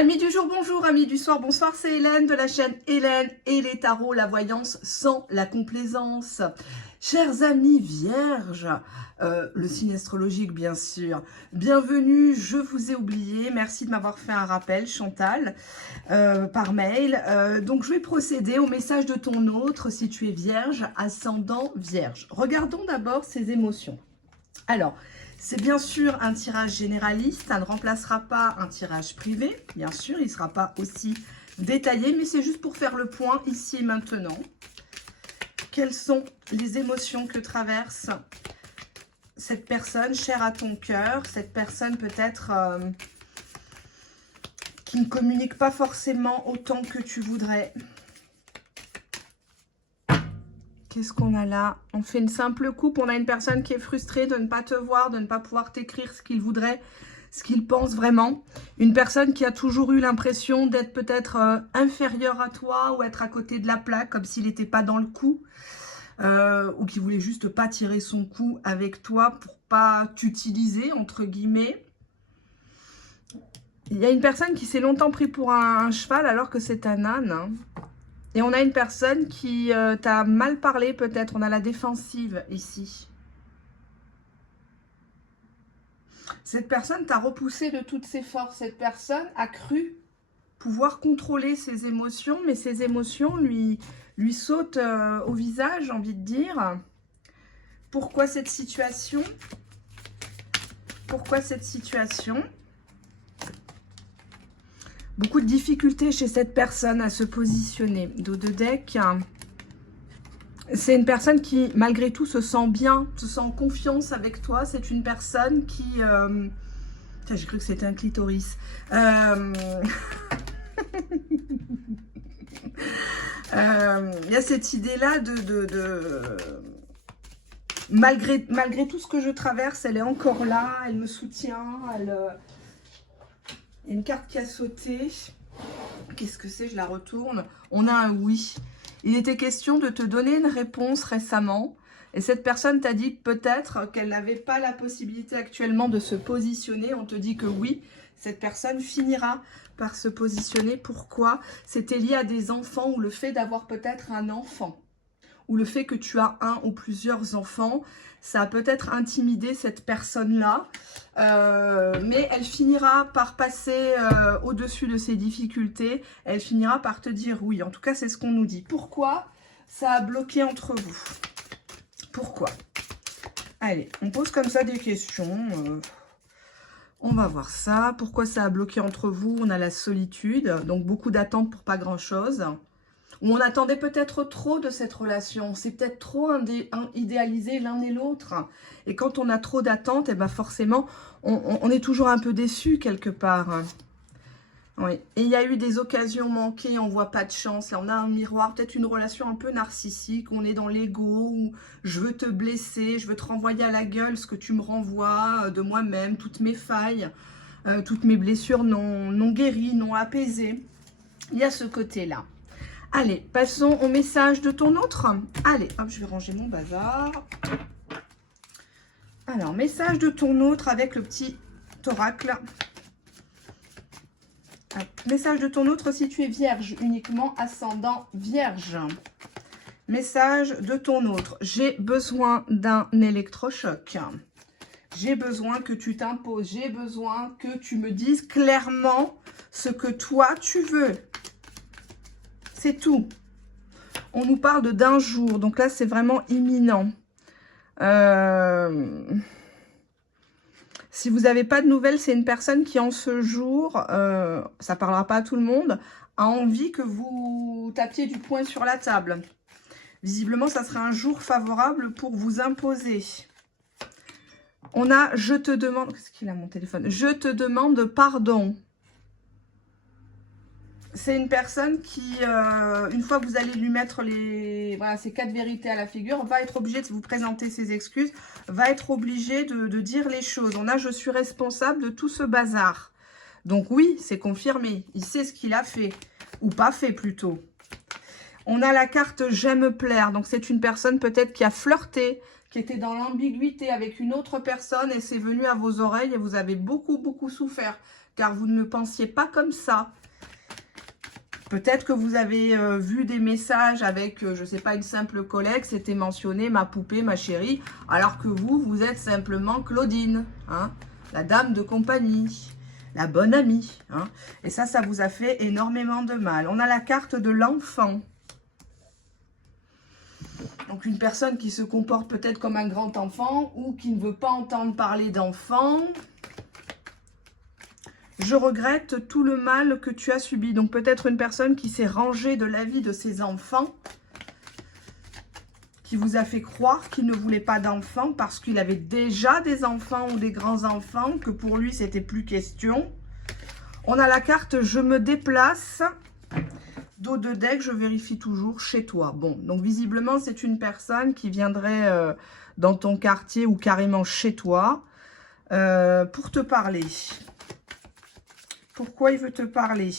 Amis du jour, bonjour, amis du soir, bonsoir, c'est Hélène de la chaîne Hélène et les tarots, la voyance sans la complaisance. Chers amis vierges, le signe astrologique bien sûr, bienvenue, je vous ai oublié, merci de m'avoir fait un rappel Chantal, par mail. Donc je vais procéder au message de ton autre si tu es vierge, ascendant vierge. Regardons d'abord ses émotions. Alors, c'est bien sûr un tirage généraliste, ça ne remplacera pas un tirage privé, bien sûr, il ne sera pas aussi détaillé, mais c'est juste pour faire le point ici et maintenant. Quelles sont les émotions que traverse cette personne chère à ton cœur, cette personne peut-être qui ne communique pas forcément autant que tu voudrais. Qu'est-ce qu'on a là? On fait une simple coupe. On a une personne qui est frustrée de ne pas te voir, de ne pas pouvoir t'écrire ce qu'il voudrait, ce qu'il pense vraiment. Une personne qui a toujours eu l'impression d'être peut-être inférieure à toi ou être à côté de la plaque, comme s'il n'était pas dans le coup. Ou qui voulait juste pas tirer son coup avec toi pour pas t'utiliser, entre guillemets. Il y a une personne qui s'est longtemps pris pour un cheval alors que c'est un âne, hein. Et on a une personne qui t'a mal parlé peut-être. On a la défensive ici. Cette personne t'a repoussé de toutes ses forces. Cette personne a cru pouvoir contrôler ses émotions. Mais ses émotions lui sautent au visage, j'ai envie de dire. Pourquoi cette situation? Pourquoi cette situation? Beaucoup de difficultés chez cette personne à se positionner. Dos de deck, c'est une personne qui, malgré tout, se sent bien, se sent en confiance avec toi. C'est une personne qui... J'ai cru que c'était un clitoris. Il y a cette idée-là Malgré tout ce que je traverse, elle est encore là, elle me soutient, elle... Il y a une carte qui a sauté. Qu'est-ce que c'est? Je la retourne. On a un oui. Il était question de te donner une réponse récemment. Et cette personne t'a dit peut-être qu'elle n'avait pas la possibilité actuellement de se positionner. On te dit que oui, cette personne finira par se positionner. Pourquoi? C'était lié à des enfants ou le fait d'avoir peut-être un enfant. Ou le fait que tu as un ou plusieurs enfants. Ça a peut-être intimidé cette personne-là. Mais elle finira par passer au-dessus de ses difficultés. Elle finira par te dire oui. En tout cas, c'est ce qu'on nous dit. Pourquoi ça a bloqué entre vous? Pourquoi? Allez, on pose comme ça des questions. On va voir ça. Pourquoi ça a bloqué entre vous? On a la solitude. Donc, beaucoup d'attentes pour pas grand-chose. Ou on attendait peut-être trop de cette relation. C'est peut-être trop idéalisé l'un et l'autre. Et quand on a trop d'attentes, et ben forcément, on est toujours un peu déçu quelque part. Oui. Et il y a eu des occasions manquées, on voit pas de chance. Là, on a un miroir, peut-être une relation un peu narcissique. On est dans l'ego, où je veux te blesser, je veux te renvoyer à la gueule ce que tu me renvoies de moi-même, toutes mes failles, toutes mes blessures non guéries, non apaisées. Il y a ce côté-là. Allez, passons au message de ton autre. Allez, hop, je vais ranger mon bazar. Alors, message de ton autre avec le petit oracle. Message de ton autre si tu es vierge, uniquement ascendant vierge. Message de ton autre. J'ai besoin d'un électrochoc. J'ai besoin que tu t'imposes. J'ai besoin que tu me dises clairement ce que toi tu veux. C'est tout. On nous parle d'un jour. Donc là, c'est vraiment imminent. Si vous n'avez pas de nouvelles, c'est une personne qui, en ce jour, ça ne parlera pas à tout le monde, a envie que vous tapiez du poing sur la table. Visiblement, ça sera un jour favorable pour vous imposer. On a « Je te demande ». Qu'est-ce qu'il a, mon téléphone? « Je te demande pardon ». C'est une personne qui, une fois que vous allez lui mettre ces 4 vérités à la figure, va être obligé de vous présenter ses excuses, va être obligé de dire les choses. On a « je suis responsable de tout ce bazar ». Donc oui, c'est confirmé. Il sait ce qu'il a fait, ou pas fait plutôt. On a la carte « j'aime plaire ». Donc c'est une personne peut-être qui a flirté, qui était dans l'ambiguïté avec une autre personne et c'est venu à vos oreilles et vous avez beaucoup souffert. car vous ne le pensiez pas comme ça. Peut-être que vous avez vu des messages avec, je ne sais pas, une simple collègue, c'était mentionné ma poupée, ma chérie, alors que vous, vous êtes simplement Claudine, hein, la dame de compagnie, la bonne amie. Hein, et ça vous a fait énormément de mal. On a la carte de l'enfant. Donc une personne qui se comporte peut-être comme un grand enfant ou qui ne veut pas entendre parler d'enfant. Je regrette tout le mal que tu as subi. Donc peut-être une personne qui s'est rangée de la vie de ses enfants, qui vous a fait croire qu'il ne voulait pas d'enfants parce qu'il avait déjà des enfants ou des grands-enfants, que pour lui, c'était plus question. On a la carte « Je me déplace ». Dos de deck, je vérifie toujours chez toi. Bon, donc visiblement, c'est une personne qui viendrait dans ton quartier ou carrément chez toi pour te parler. Pourquoi il veut te parler?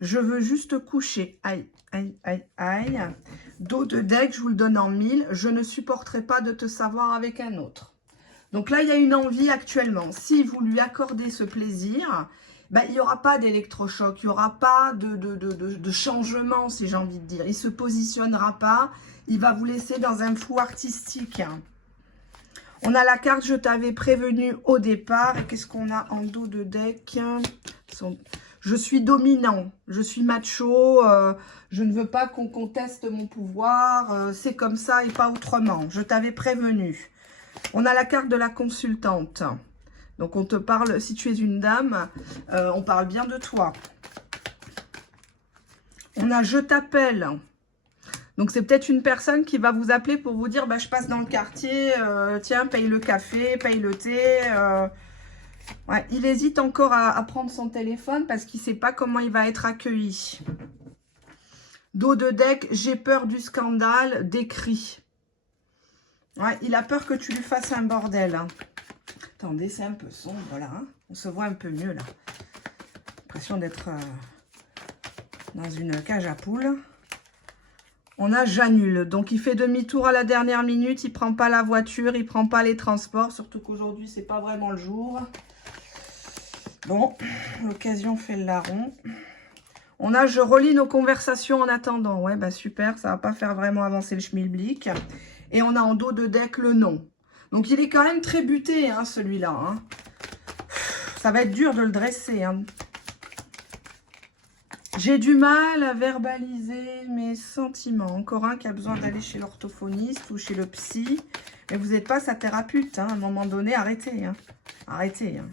Je veux juste coucher. Aïe, aïe, aïe, aïe. Dos de deck, je vous le donne en 1000. Je ne supporterai pas de te savoir avec un autre. Donc là, il y a une envie actuellement. Si vous lui accordez ce plaisir, ben, il n'y aura pas d'électrochoc. Il n'y aura pas de changement, si j'ai envie de dire. Il ne se positionnera pas. Il va vous laisser dans un flou artistique. On a la carte « Je t'avais prévenu au départ ». Qu'est-ce qu'on a en dos de deck? Je suis dominant, je suis macho, je ne veux pas qu'on conteste mon pouvoir, c'est comme ça et pas autrement. Je t'avais prévenu. On a la carte de la consultante. Donc on te parle, si tu es une dame, on parle bien de toi. On a « Je t'appelle ». Donc, c'est peut-être une personne qui va vous appeler pour vous dire, bah, je passe dans le quartier, tiens, paye le café, paye le thé. Ouais, il hésite encore à prendre son téléphone parce qu'il ne sait pas comment il va être accueilli. Dos de deck, j'ai peur du scandale, des cris. Ouais, il a peur que tu lui fasses un bordel. Hein. Attendez, c'est un peu sombre là. Hein. On se voit un peu mieux là. L'impression d'être dans une cage à poules. On a j'annule. Donc, il fait demi-tour à la dernière minute. Il ne prend pas la voiture. Il ne prend pas les transports. Surtout qu'aujourd'hui, ce n'est pas vraiment le jour. Bon, l'occasion fait le larron. On a je relis nos conversations en attendant. Ouais, bah super. Ça ne va pas faire vraiment avancer le schmilblick. Et on a en dos de deck le non. Donc, il est quand même très buté, hein, celui-là. Hein. Ça va être dur de le dresser, hein. J'ai du mal à verbaliser mes sentiments. Encore un qui a besoin d'aller chez l'orthophoniste ou chez le psy. Mais vous n'êtes pas sa thérapeute. Hein. À un moment donné, arrêtez. Hein. Arrêtez. Hein.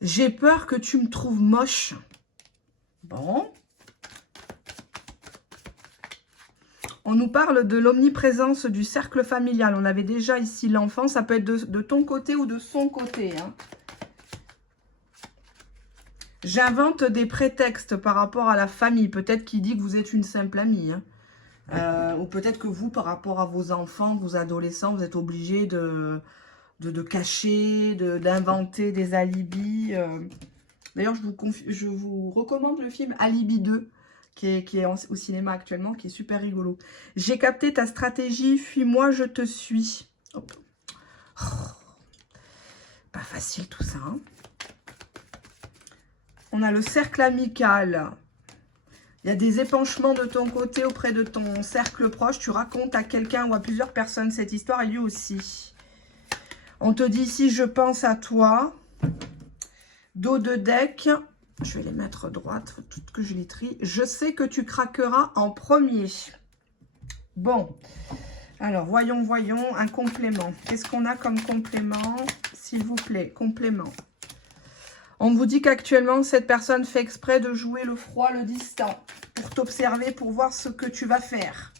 J'ai peur que tu me trouves moche. Bon. On nous parle de l'omniprésence du cercle familial. On avait déjà ici l'enfant. Ça peut être de ton côté ou de son côté. Hein. J'invente des prétextes par rapport à la famille. Peut-être qu'il dit que vous êtes une simple amie. Hein. Ou peut-être que vous, par rapport à vos enfants, vos adolescents, vous êtes obligés de cacher, d'inventer des alibis. D'ailleurs, je vous recommande le film Alibi 2, qui est au cinéma actuellement, qui est super rigolo. J'ai capté ta stratégie, fuis-moi, je te suis. Hop. Oh, pas facile tout ça, hein. On a le cercle amical. Il y a des épanchements de ton côté auprès de ton cercle proche. Tu racontes à quelqu'un ou à plusieurs personnes cette histoire et lui aussi. On te dit ici, je pense à toi. Dos de deck. Je vais les mettre droite, faut tout que je les trie. Je sais que tu craqueras en premier. Bon. Alors, voyons, un complément. Qu'est-ce qu'on a comme complément? S'il vous plaît, complément. On vous dit qu'actuellement, cette personne fait exprès de jouer le froid, le distant, pour t'observer, pour voir ce que tu vas faire.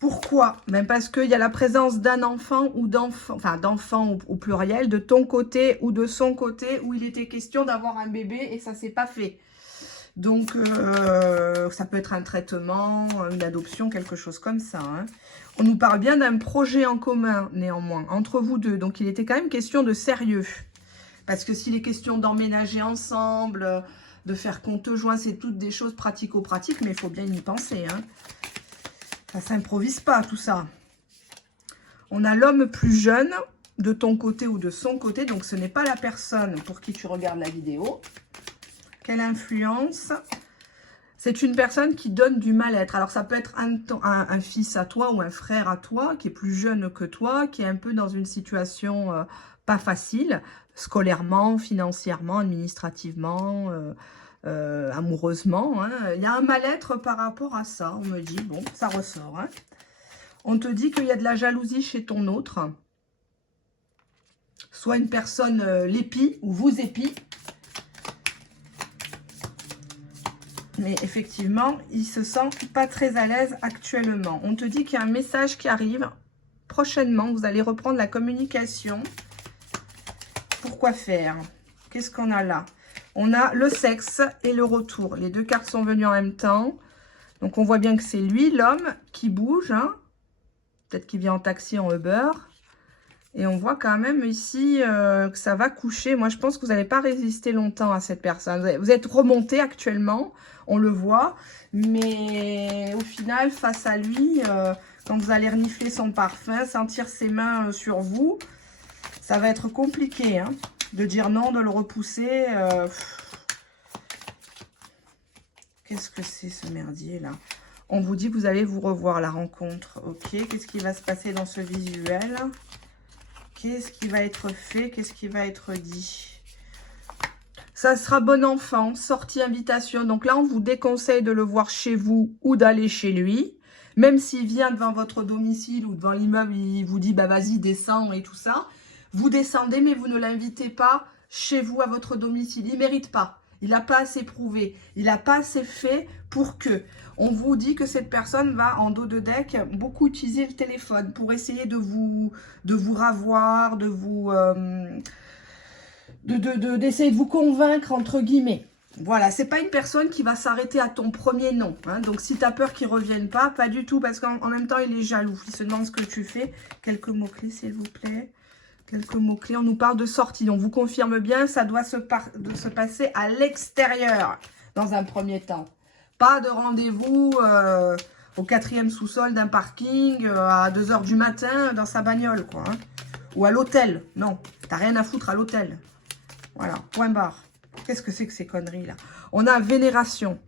Pourquoi? Ben parce qu'il y a la présence d'un enfant ou d'enfant, enfin d'enfant au pluriel, de ton côté ou de son côté, où il était question d'avoir un bébé et ça ne s'est pas fait. Donc, ça peut être un traitement, une adoption, quelque chose comme ça. Hein. On nous parle bien d'un projet en commun, néanmoins, entre vous deux. Donc, il était quand même question de sérieux. Parce que s'il est question d'emménager ensemble, de faire compte joint, c'est toutes des choses pratico-pratiques, mais il faut bien y penser. Hein. Ça ne s'improvise pas, tout ça. On a l'homme plus jeune. de ton côté ou de son côté. Donc, ce n'est pas la personne pour qui tu regardes la vidéo. Quelle influence? C'est une personne qui donne du mal-être. Alors, ça peut être un fils à toi ou un frère à toi qui est plus jeune que toi, qui est un peu dans une situation pas facile, scolairement, financièrement, administrativement, amoureusement. Hein. Il y a un mal-être par rapport à ça. On me dit, bon, ça ressort. Hein. On te dit qu'il y a de la jalousie chez ton autre. Soit une personne l'épie ou vous épie. Mais effectivement, il se sent pas très à l'aise actuellement. On te dit qu'il y a un message qui arrive prochainement. Vous allez reprendre la communication. Pourquoi faire? Qu'est-ce qu'on a là? On a le sexe et le retour. Les deux cartes sont venues en même temps. Donc, on voit bien que c'est lui, l'homme, qui bouge. Hein. Peut-être qu'il vient en taxi, en Uber. Et on voit quand même ici que ça va coucher. Moi, je pense que vous n'allez pas résister longtemps à cette personne. Vous êtes remonté actuellement, on le voit. Mais au final, face à lui, quand vous allez renifler son parfum, sentir ses mains sur vous, ça va être compliqué. Hein, de dire non, de le repousser. Qu'est-ce que c'est ce merdier là? On vous dit que vous allez vous revoir la rencontre. Ok, qu'est-ce qui va se passer dans ce visuel? Qu'est-ce qui va être fait? Qu'est-ce qui va être dit? Ça sera bon enfant, sortie, invitation. Donc là, on vous déconseille de le voir chez vous ou d'aller chez lui. Même s'il vient devant votre domicile ou devant l'immeuble, il vous dit, bah vas-y, descends et tout ça. Vous descendez, mais vous ne l'invitez pas chez vous, à votre domicile. Il ne mérite pas. Il n'a pas assez prouvé. Il n'a pas assez fait pour que... On vous dit que cette personne va, en dos de deck, beaucoup utiliser le téléphone pour essayer de vous ravoir, d'essayer de vous convaincre, entre guillemets. Voilà, c'est pas une personne qui va s'arrêter à ton premier nom. Hein. Donc, si tu as peur qu'il ne revienne pas du tout, parce qu'en même temps, il est jaloux. Il se demande ce que tu fais. Quelques mots-clés, s'il vous plaît. Quelques mots-clés. On nous parle de sortie. Donc, vous confirme bien, ça doit se passer à l'extérieur, dans un premier temps. Pas de rendez-vous au 4e sous-sol d'un parking à 2 h du matin dans sa bagnole, quoi. Hein. Ou à l'hôtel. Non, t'as rien à foutre à l'hôtel. Voilà, point barre. Qu'est-ce que c'est que ces conneries-là? On a vénération.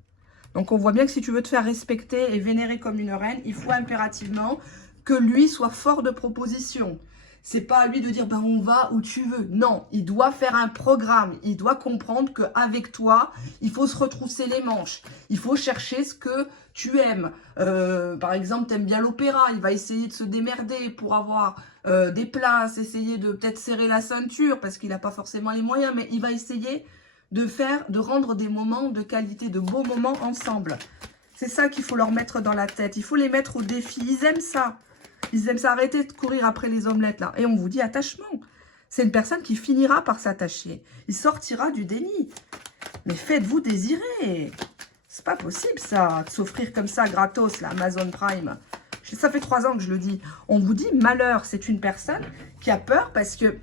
Donc, on voit bien que si tu veux te faire respecter et vénérer comme une reine, il faut impérativement que lui soit fort de proposition. C'est pas à lui de dire, ben, on va où tu veux. Non, il doit faire un programme. Il doit comprendre qu'avec toi, il faut se retrousser les manches. Il faut chercher ce que tu aimes. Par exemple, tu aimes bien l'opéra. Il va essayer de se démerder pour avoir des places, essayer de peut-être serrer la ceinture parce qu'il n'a pas forcément les moyens. Mais il va essayer de rendre des moments de qualité, de beaux moments ensemble. C'est ça qu'il faut leur mettre dans la tête. Il faut les mettre au défi. Ils aiment ça. Ils aiment s'arrêter de courir après les omelettes, là. Et on vous dit attachement. C'est une personne qui finira par s'attacher. Il sortira du déni. Mais faites-vous désirer. C'est pas possible, ça, de s'offrir comme ça, gratos, là, Amazon Prime. Ça fait 3 ans que je le dis. On vous dit malheur. C'est une personne qui a peur parce que,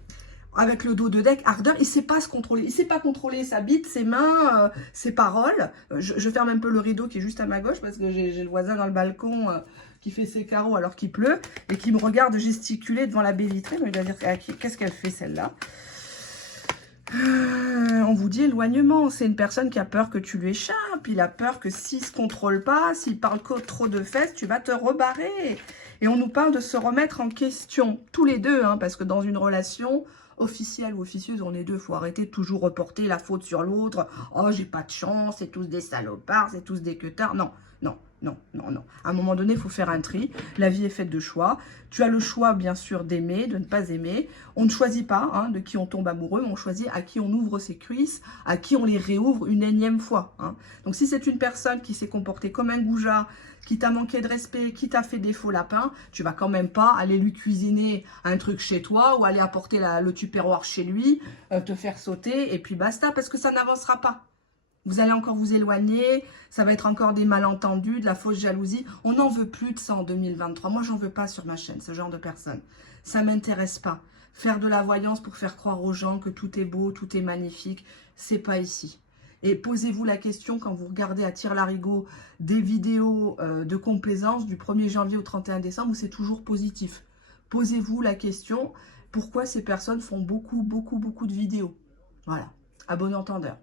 avec le dos de deck, ardeur, il ne sait pas se contrôler. Il ne sait pas contrôler sa bite, ses mains, ses paroles. Je ferme un peu le rideau qui est juste à ma gauche parce que j'ai le voisin dans le balcon qui fait ses carreaux alors qu'il pleut et qui me regarde gesticuler devant la baie vitrée. Mais il va dire, qu'est-ce qu'elle fait celle-là? On vous dit éloignement. C'est une personne qui a peur que tu lui échappes. Il a peur que s'il ne se contrôle pas, s'il parle trop de fesses, tu vas te rebarrer. Et on nous parle de se remettre en question, tous les deux, hein, parce que dans une relation officielle ou officieuse, on est deux. Il faut arrêter de toujours reporter la faute sur l'autre. Oh, j'ai pas de chance, c'est tous des salopards, c'est tous des queutards. Non, non, non, non, non. À un moment donné, il faut faire un tri. La vie est faite de choix. Tu as le choix, bien sûr, d'aimer, de ne pas aimer. On ne choisit pas hein, de qui on tombe amoureux, mais on choisit à qui on ouvre ses cuisses, à qui on les réouvre une énième fois. Hein. Donc, si c'est une personne qui s'est comportée comme un goujat, qui t'a manqué de respect, qui t'a fait des faux lapins, tu vas quand même pas aller lui cuisiner un truc chez toi ou aller apporter le tupperware chez lui, te faire sauter et puis basta, parce que ça n'avancera pas. Vous allez encore vous éloigner, ça va être encore des malentendus, de la fausse jalousie. On n'en veut plus de ça en 2023. Moi, j'en veux pas sur ma chaîne, ce genre de personnes. Ça m'intéresse pas. Faire de la voyance pour faire croire aux gens que tout est beau, tout est magnifique, c'est pas ici. Et posez-vous la question quand vous regardez à tire-larigot des vidéos de complaisance du 1er janvier au 31 décembre où c'est toujours positif. Posez-vous la question pourquoi ces personnes font beaucoup de vidéos. Voilà, à bon entendeur.